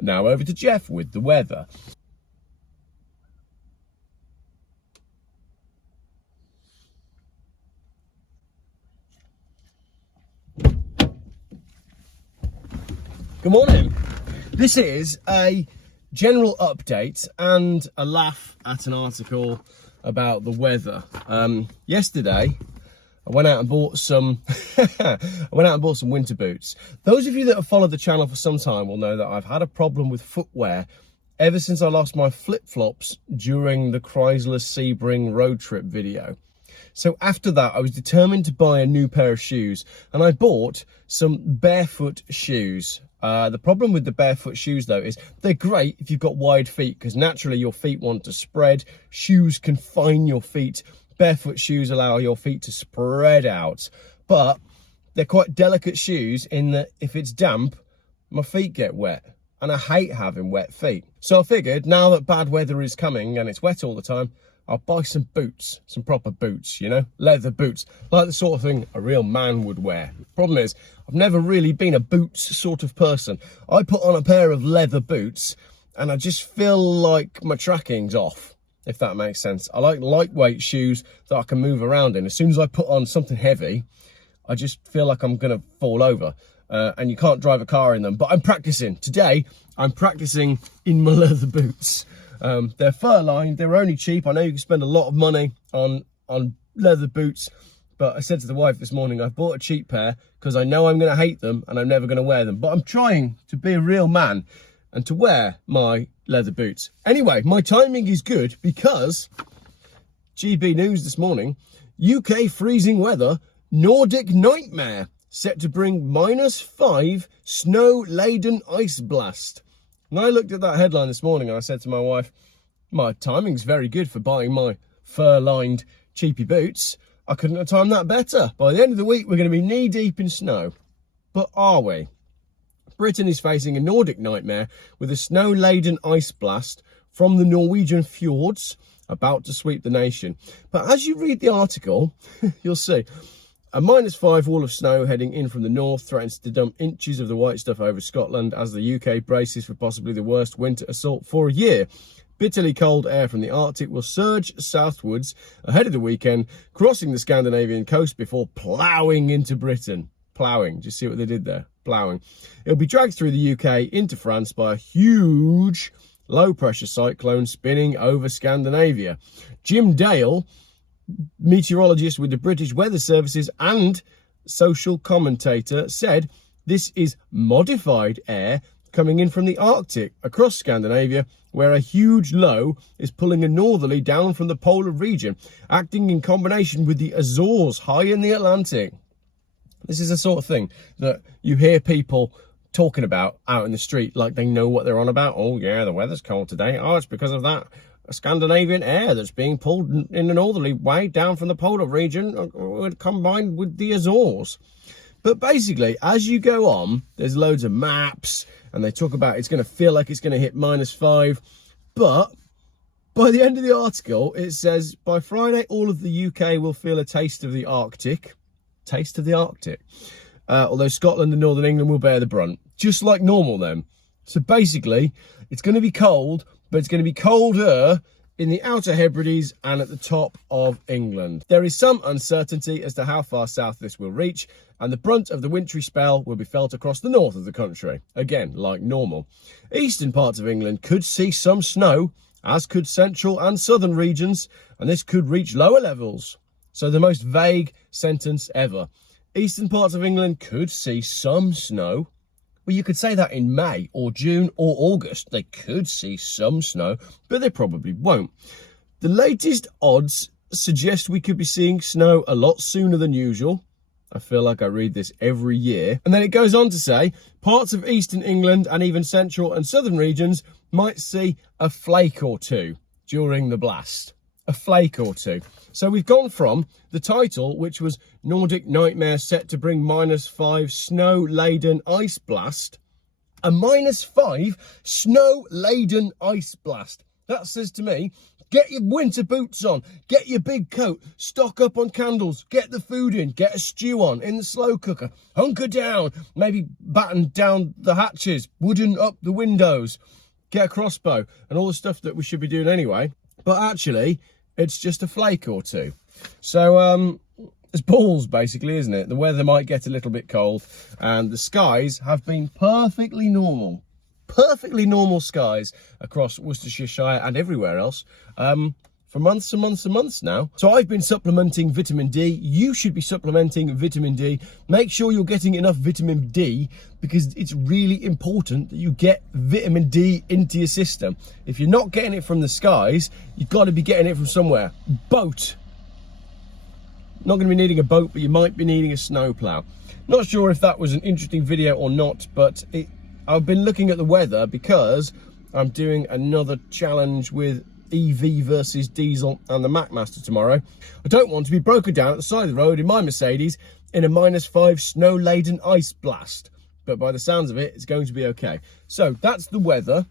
Now over to Geoff with the weather. Good morning. This is a general update and a laugh at an article about the weather. Yesterday, I went out and bought some winter boots. Those of you that have followed the channel for some time will know that I've had a problem with footwear ever since I lost my flip-flops during the Chrysler Sebring road trip video. So after that, I was determined to buy a new pair of shoes, and I bought some barefoot shoes. The problem with the barefoot shoes, though, is they're great if you've got wide feet, because naturally your feet want to spread. Shoes confine your feet. Barefoot shoes allow your feet to spread out. But they're quite delicate shoes in that if it's damp, my feet get wet. And I hate having wet feet. So I figured, now that bad weather is coming and it's wet all the time, I'll buy some boots, some proper boots, you know, leather boots, like the sort of thing a real man would wear. Problem is, I've never really been a boots sort of person. I put on a pair of leather boots and I just feel like my tracking's off, if that makes sense. I like lightweight shoes that I can move around in. As soon as I put on something heavy, I just feel like I'm going to fall over. And you can't drive a car in them. But I'm practicing. Today, I'm practicing in my leather boots. They're fur-lined, they're only cheap. I know you can spend a lot of money on leather boots, but I said to the wife this morning, I've bought a cheap pair because I know I'm going to hate them and I'm never going to wear them. But I'm trying to be a real man and to wear my leather boots. Anyway, my timing is good because GB News this morning, UK freezing weather, Nordic nightmare, set to bring -5 snow-laden ice blast. And I looked at that headline this morning and I said to my wife, my timing's very good for buying my fur-lined cheapy boots. I couldn't have timed that better. By the end of the week, we're going to be knee-deep in snow. But are we? Britain is facing a Nordic nightmare with a snow-laden ice blast from the Norwegian fjords about to sweep the nation. But as you read the article, you'll see a -5 wall of snow heading in from the north threatens to dump inches of the white stuff over Scotland as the UK braces for possibly the worst winter assault for a year. Bitterly cold air from the Arctic will surge southwards ahead of the weekend, crossing the Scandinavian coast before ploughing into Britain. Ploughing, just see what they did there? Ploughing. It'll be dragged through the UK into France by a huge low-pressure cyclone spinning over Scandinavia. Jim Dale, meteorologist with the British Weather Services and social commentator, said this is modified air coming in from the Arctic across Scandinavia, where a huge low is pulling a northerly down from the polar region, acting in combination with the Azores high in the Atlantic. This is the sort of thing that you hear people talking about out in the street like they know what they're on about. Oh yeah, the weather's cold today. Oh, it's because of that Scandinavian air that's being pulled in a northerly way down from the polar region combined with the Azores. But basically, as you go on, there's loads of maps and they talk about it's going to feel like it's going to hit -5. But by the end of the article, it says by Friday, all of the UK will feel a taste of the Arctic. Taste of the Arctic. Although Scotland and Northern England will bear the brunt. Just like normal then. So basically, it's going to be cold, but it's going to be colder in the Outer Hebrides and at the top of England. There is some uncertainty as to how far south this will reach, and the brunt of the wintry spell will be felt across the north of the country. Again, like normal. Eastern parts of England could see some snow, as could central and southern regions, and this could reach lower levels. So the most vague sentence ever. Eastern parts of England could see some snow. Well, you could say that in May or June or August. They could see some snow, but they probably won't. The latest odds suggest we could be seeing snow a lot sooner than usual. I feel like I read this every year. And then it goes on to say, parts of eastern England and even central and southern regions might see a flake or two during the blast. A flake or two. So we've gone from the title, which was Nordic Nightmare set to bring -5 snow-laden ice blast, a -5 snow-laden ice blast. That says to me, Get your winter boots on, get your big coat, stock up on candles, get the food in, get a stew on in the slow cooker, hunker down, maybe batten down the hatches, wooden up the windows, get a crossbow, and all the stuff that we should be doing anyway. But actually, it's just a flake or two. So, it's balls, basically, isn't it? The weather might get a little bit cold, and the skies have been perfectly normal skies across Worcestershire and everywhere else for months and months and months now. So I've been supplementing vitamin D. You should be supplementing vitamin D. Make sure you're getting enough vitamin D, because it's really important that you get vitamin D into your system. If you're not getting it from the skies, you've got to be getting it from somewhere. Boat. Not going to be needing a boat, but you might be needing a snowplow. Not sure if that was an interesting video or not, but I've been looking at the weather because I'm doing another challenge with EV versus diesel and the Macmaster tomorrow. I don't want to be broken down at the side of the road in my Mercedes in a -5 snow-laden ice blast. But by the sounds of it, it's going to be okay. So that's the weather.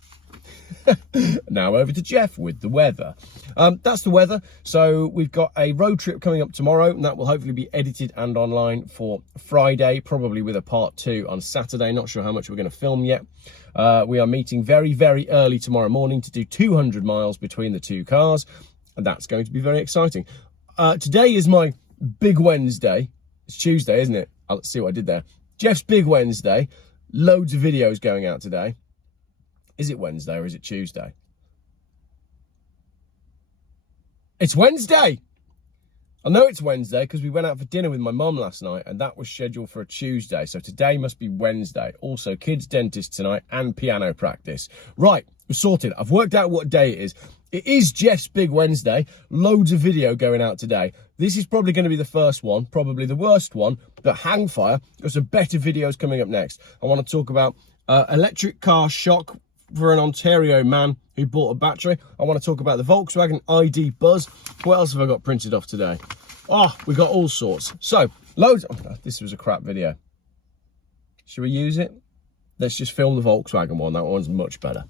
Now over to Geoff with the weather. That's the weather. So we've got a road trip coming up tomorrow, and that will hopefully be edited and online for Friday, probably with a part 2 on Saturday. Not sure how much we're going to film yet. We are meeting very, very early tomorrow morning to do 200 miles between the two cars, and that's going to be very exciting. Today is my big Wednesday. It's Tuesday, isn't it? Let's see what I did there. Geoff's big Wednesday. Loads of videos going out today. Is it Wednesday or is it Tuesday? It's Wednesday! I know it's Wednesday because we went out for dinner with my mum last night, and that was scheduled for a Tuesday. So today must be Wednesday. Also, kids' dentist tonight and piano practice. Right, we're sorted. I've worked out what day it is. It is Geoff's big Wednesday. Loads of video going out today. This is probably going to be the first one, probably the worst one, but hang fire. There's some better videos coming up next. I want to talk about electric car shock for an Ontario man who bought a battery. I want to talk about the Volkswagen ID Buzz. What else have I got printed off today? Oh, we got all sorts. So, loads. Oh, this was a crap video. Should we use it? Let's just film the Volkswagen one. That one's much better.